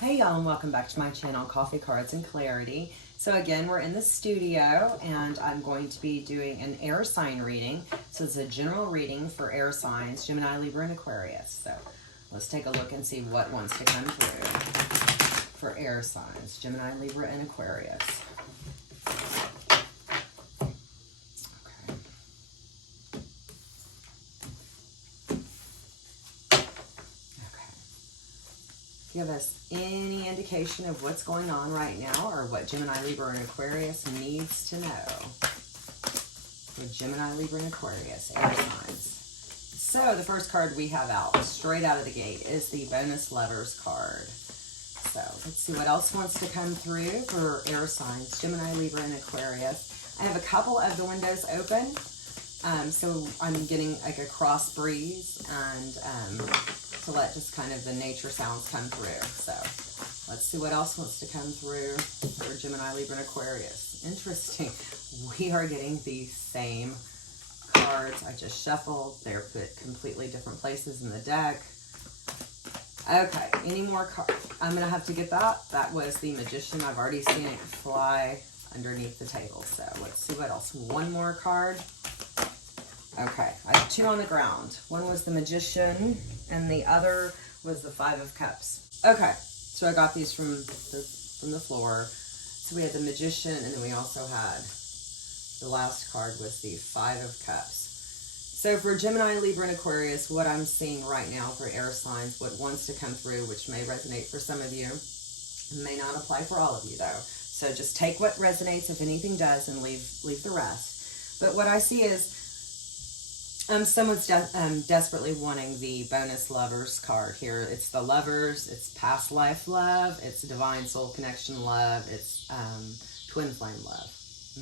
Hey y'all, and welcome back to my channel, Coffee Cards and Clarity. So again, we're in the studio and I'm going to be doing an air sign reading. So it's a general reading for air signs, Gemini, Libra, and Aquarius. So let's take a look and see what wants to come through for air signs, Gemini, Libra, and Aquarius. Give us any indication of what's going on right now or what Gemini, Libra, and Aquarius needs to know for Gemini, Libra, and Aquarius, air signs. So the first card we have out, straight out of the gate, is the bonus lovers card. So let's see what else wants to come through for air signs, Gemini, Libra, and Aquarius. I have a couple of the windows open, so I'm getting like a cross breeze and to let just kind of the nature sounds come through. So let's see what else wants to come through for Gemini, Libra, and Aquarius. Interesting. We are getting the same cards. I just shuffled. They're put completely different places in the deck. Okay, any more cards? I'm going to have to get that. That was the Magician. I've already seen it fly underneath the table. So let's see what else. One more card. Okay, I have two on the ground. One was the Magician, and the other was the Five of Cups. Okay, so I got these from the floor. So we had the Magician, and then we also had the last card was the Five of Cups. So for Gemini, Libra, and Aquarius, what I'm seeing right now for air signs, what wants to come through, which may resonate for some of you, may not apply for all of you though. So just take what resonates, if anything does, and leave the rest. But what I see is someone's desperately wanting the bonus lovers card here. It's the lovers, it's past life love, it's divine soul connection love, it's twin flame love.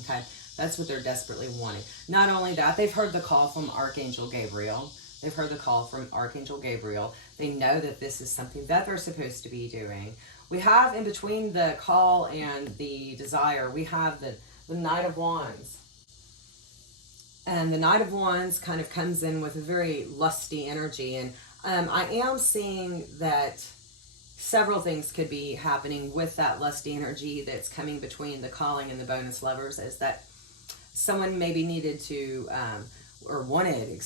Okay, that's what they're desperately wanting. Not only that, they've heard the call from Archangel Gabriel. They've heard the call from Archangel Gabriel. They know that this is something that they're supposed to be doing. We have in between the call and the desire, we have the Knight of Wands. And the Knight of Wands kind of comes in with a very lusty energy. And I am seeing that several things could be happening with that lusty energy that's coming between the calling and the bonus lovers, is that someone maybe needed to, wanted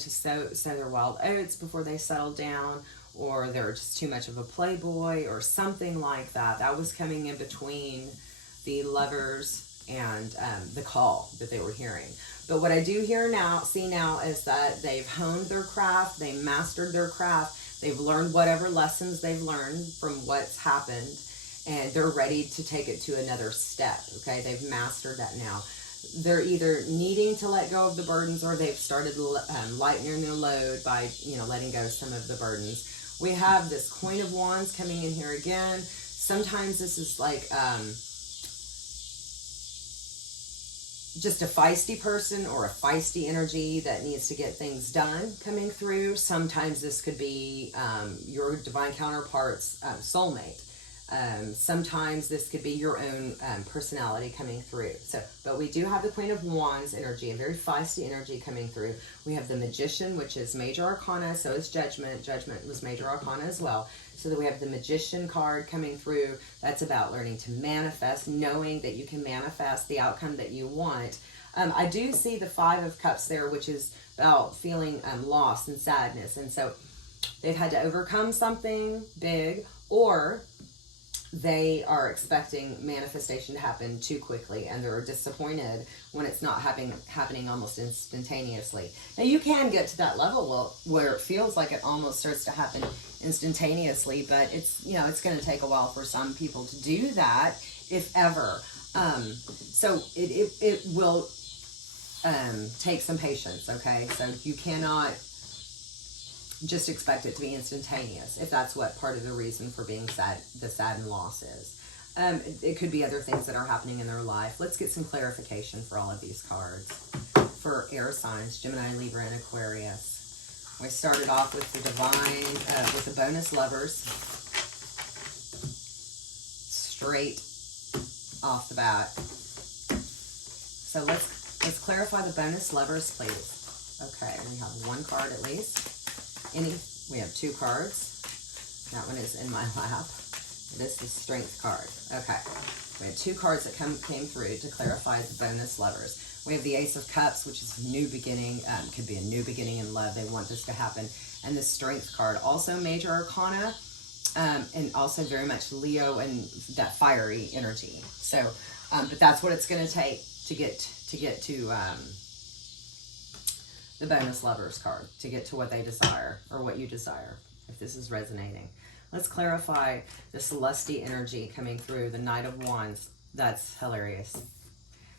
to sow their wild oats before they settled down, or they're just too much of a playboy or something like that. That was coming in between the lovers and the call that they were hearing. But what I do see now is that they've honed their craft, they mastered their craft, they've learned whatever lessons they've learned from what's happened, and they're ready to take it to another step, okay? They've mastered that now. They're either needing to let go of the burdens, or they've started lightening their load by, letting go of some of the burdens. We have this Queen of Wands coming in here again. Sometimes this is like just a feisty person or a feisty energy that needs to get things done coming through. Sometimes this could be your divine counterpart's soulmate. Sometimes this could be your own personality coming through. But we do have the Queen of Wands energy, a very feisty energy coming through. We have the Magician, which is major arcana, so is Judgment. Judgment was major arcana as well. So that we have the Magician card coming through. That's about learning to manifest, knowing that you can manifest the outcome that you want. I do see the Five of Cups there, which is about feeling loss and sadness. And so they've had to overcome something big, or they are expecting manifestation to happen too quickly, and they're disappointed when it's not happening almost instantaneously. Now you can get to that level where it feels like it almost starts to happen instantaneously, but it's going to take a while for some people to do that, if ever. So it will take some patience, okay? So you cannot just expect it to be instantaneous, if that's what part of the reason for being sad, the sad and loss is. It could be other things that are happening in their life. Let's get some clarification for all of these cards for air signs, Gemini, Libra, and Aquarius. We started off with the with the bonus lovers, straight off the bat. So let's clarify the bonus lovers, please. Okay, we have one card at least. We have two cards. That one is in my lap. This is Strength card. Okay. We have 2 cards that came through to clarify the bonus lovers. We have the Ace of Cups, which is a new beginning. Could be a new beginning in love. They want this to happen. And the Strength card. Also Major Arcana. And also very much Leo and that fiery energy. So, but that's what it's going to take to get to the bonus lovers card, to get to what they desire or what you desire, if this is resonating. Let's clarify the Celesti energy coming through, the Knight of Wands. That's hilarious.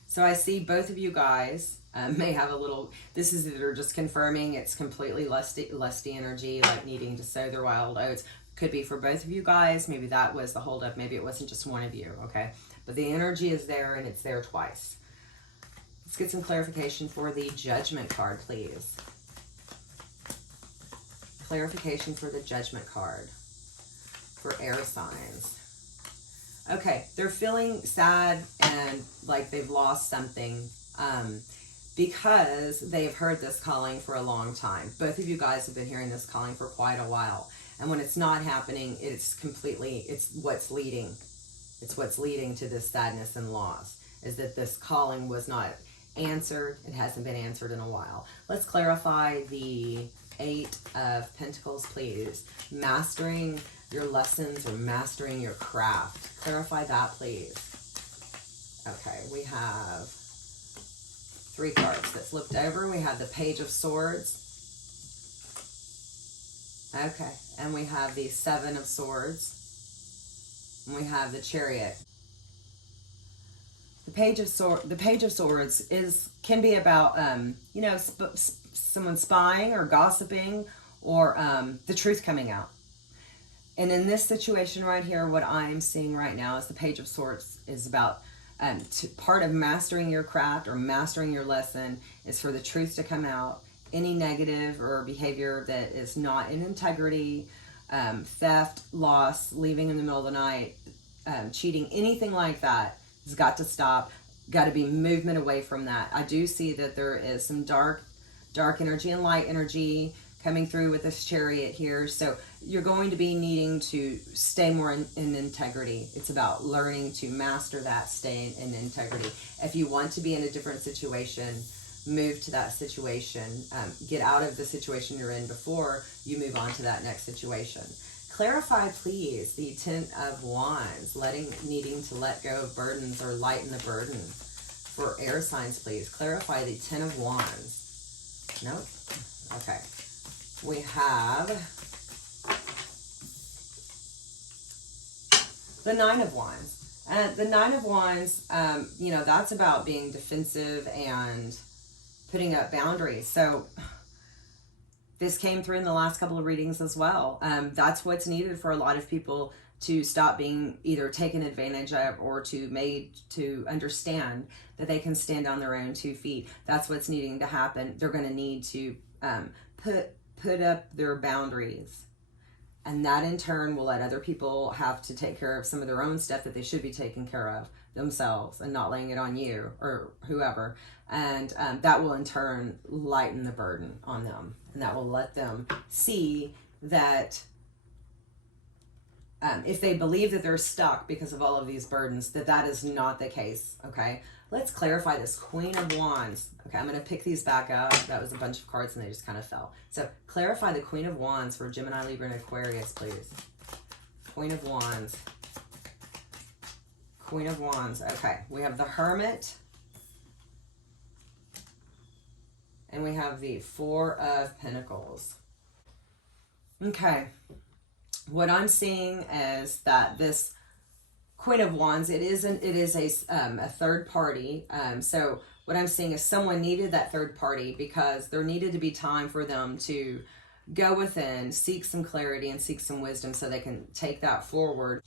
So I see both of you guys may have a little, this is either just confirming it's completely lusty energy, like needing to sow their wild oats. Could be for both of you guys. Maybe that was the holdup. Maybe it wasn't just one of you, okay? But the energy is there, and it's there twice. Let's get some clarification for the Judgment card, please. Clarification for the Judgment card for air signs. Okay, they're feeling sad and like they've lost something because they've heard this calling for a long time. Both of you guys have been hearing this calling for quite a while. And when it's not happening, it's what's leading. It's what's leading to this sadness and loss, is that this calling was not answered. It hasn't been answered in a while. Let's clarify the 8 of Pentacles, please. Mastering your lessons or mastering your craft. Clarify that, please. Okay, we have 3 cards that flipped over. We have the Page of Swords. Okay, and we have the 7 of Swords, and we have the Chariot. The Page of Swords can be about you know, someone spying or gossiping, or the truth coming out. And in this situation right here, what I'm seeing right now is the Page of Swords is about part of mastering your craft or mastering your lesson is for the truth to come out. Any negative or behavior that is not in integrity, theft, loss, leaving in the middle of the night, cheating, anything like that has got to stop. Got to be movement away from that. I do see that there is some dark energy and light energy coming through with this Chariot here. So you're going to be needing to stay more in integrity. It's about learning to master that, stay in integrity. If you want to be in a different situation, move to that situation. Get out of the situation you're in before you move on to that next situation. Clarify, please, the 10 of Wands, needing to let go of burdens or lighten the burden for air signs, please. Clarify the 10 of Wands. Nope. Okay. We have the 9 of Wands. The 9 of Wands, you know, that's about being defensive and putting up boundaries. So this came through in the last couple of readings as well. That's what's needed for a lot of people to stop being either taken advantage of or to understand that they can stand on their own 2 feet. That's what's needing to happen. They're going to need to put up their boundaries. And that in turn will let other people have to take care of some of their own stuff that they should be taking care of themselves and not laying it on you or whoever. And that will in turn lighten the burden on them. And that will let them see that if they believe that they're stuck because of all of these burdens, that is not the case, okay? Let's clarify this Queen of Wands. Okay, I'm going to pick these back up. That was a bunch of cards and they just kind of fell. So clarify the Queen of Wands for Gemini, Libra, and Aquarius, please. Queen of Wands. Queen of Wands. Okay, we have the Hermit. And we have the 4 of Pentacles. Okay. What I'm seeing is that this Queen of Wands, it is a third party. So what I'm seeing is someone needed that third party because there needed to be time for them to go within, seek some clarity and seek some wisdom so they can take that forward.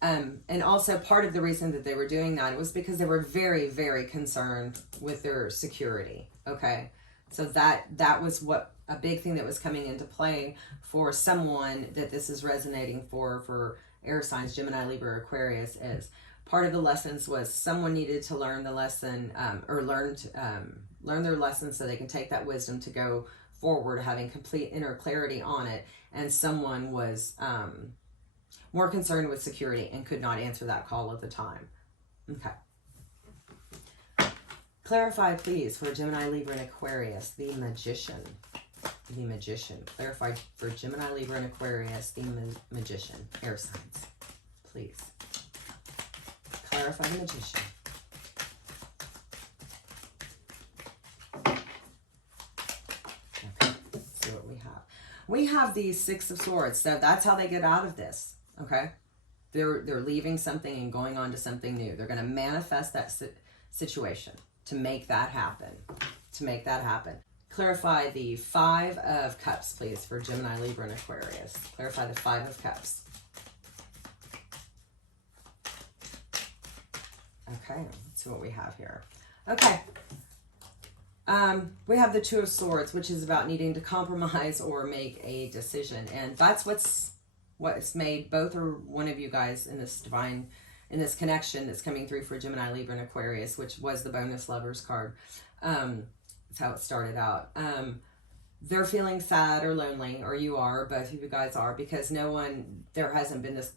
And also part of the reason that they were doing that was because they were very, very concerned with their security. Okay. So that was what a big thing that was coming into play for someone that this is resonating for air signs, Gemini, Libra, Aquarius, is part of the lessons was someone needed to learn the lesson or learn their lesson so they can take that wisdom to go forward, having complete inner clarity on it. And someone was More concerned with security and could not answer that call at the time. Okay. Clarify, please, for Gemini, Libra, and Aquarius, the Magician. The Magician. Clarify for Gemini, Libra, and Aquarius, the Magician. Air signs, please. Clarify the Magician. Okay, let's see what we have. We have the Six of Swords, so that's how they get out of this, okay? They're leaving something and going on to something new. They're going to manifest that situation to make that happen. To make that happen. Clarify the Five of Cups, please, for Gemini, Libra, and Aquarius. Clarify the Five of Cups. Okay, let's see what we have here. Okay. We have the Two of Swords, which is about needing to compromise or make a decision. And that's what's made both or one of you guys in this this connection that's coming through for Gemini, Libra, and Aquarius, which was the bonus lovers card. That's how it started out. They're feeling sad or lonely, or you are, both of you guys are, because there hasn't been this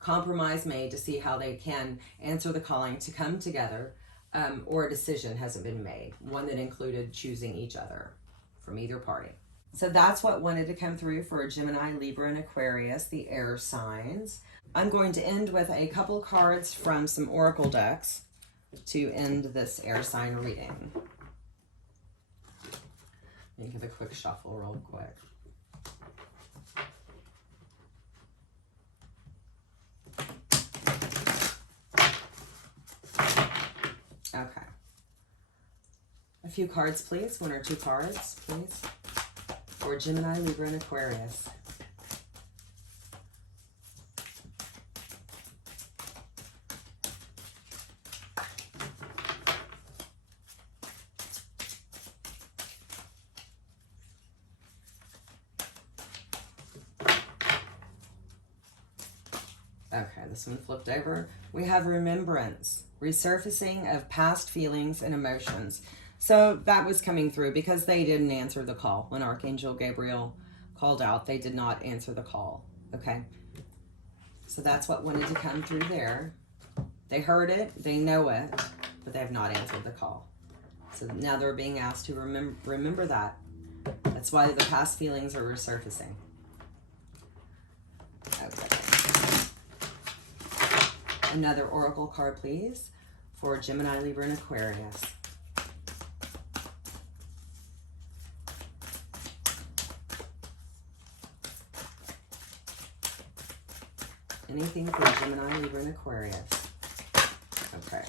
compromise made to see how they can answer the calling to come together, or a decision hasn't been made, one that included choosing each other from either party. So that's what wanted to come through for Gemini, Libra, and Aquarius, the air signs. I'm going to end with a couple cards from some oracle decks to end this air sign reading. Let me give a quick shuffle real quick. Okay. A few cards, please. One or two cards, please. For Gemini, Libra, and Aquarius. Okay, this one flipped over. We have remembrance, resurfacing of past feelings and emotions. So that was coming through because they didn't answer the call. When Archangel Gabriel called out, they did not answer the call, okay? So that's what wanted to come through there. They heard it, they know it, but they have not answered the call. So now they're being asked to remember that. That's why the past feelings are resurfacing. Okay. Another oracle card, please, for Gemini, Libra, and Aquarius. Anything for Gemini, Libra, and Aquarius. Okay.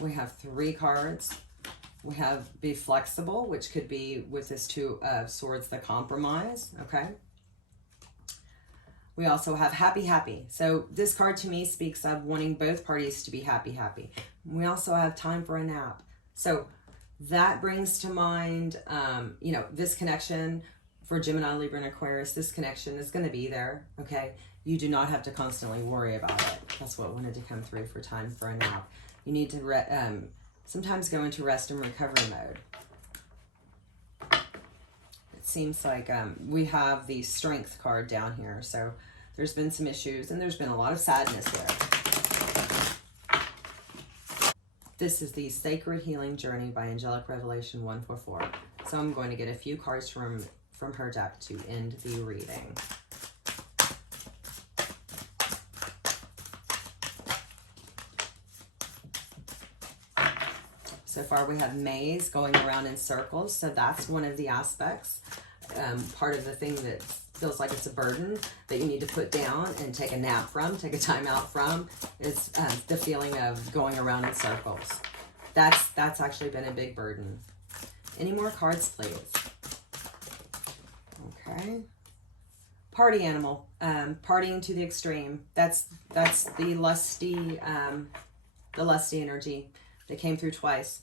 We have three cards. We have be flexible, which could be with this Two of Swords, the compromise, okay? We also have happy, happy. So this card to me speaks of wanting both parties to be happy, happy. We also have time for a nap. So that brings to mind, you know, this connection for Gemini, Libra, and Aquarius. This connection is going to be there, okay? You do not have to constantly worry about it. That's what wanted to come through for time for a nap. You need to sometimes go into rest and recovery mode. It seems like we have the Strength card down here. So there's been some issues and there's been a lot of sadness there. This is the Sacred Healing Journey by Angelic Revelation 144. So I'm going to get a few cards from her deck to end the reading. So far we have maze going around in circles. So that's one of the aspects, part of the thing that feels like it's a burden that you need to put down and take a nap from, take a time out from, is the feeling of going around in circles. That's actually been a big burden. Any more cards, please? Okay. Party animal, partying to the extreme. That's the lusty energy that came through twice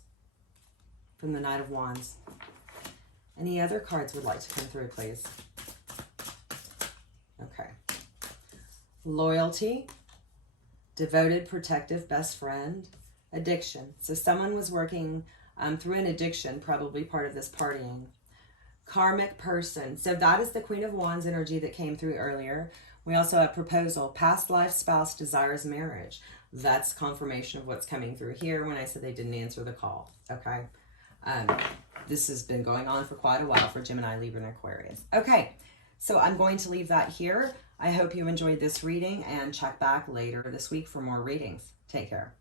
from the Knight of Wands. Any other cards would like to come through, please? Okay. Loyalty, devoted, protective, best friend, addiction. So someone was working through an addiction, probably part of this partying. Karmic person. So that is the Queen of Wands energy that came through earlier. We also have proposal, past life spouse desires marriage. That's confirmation of what's coming through here when I said they didn't answer the call. Okay. This has been going on for quite a while for Gemini, Libra, and Aquarius. Okay. So I'm going to leave that here. I hope you enjoyed this reading and check back later this week for more readings. Take care.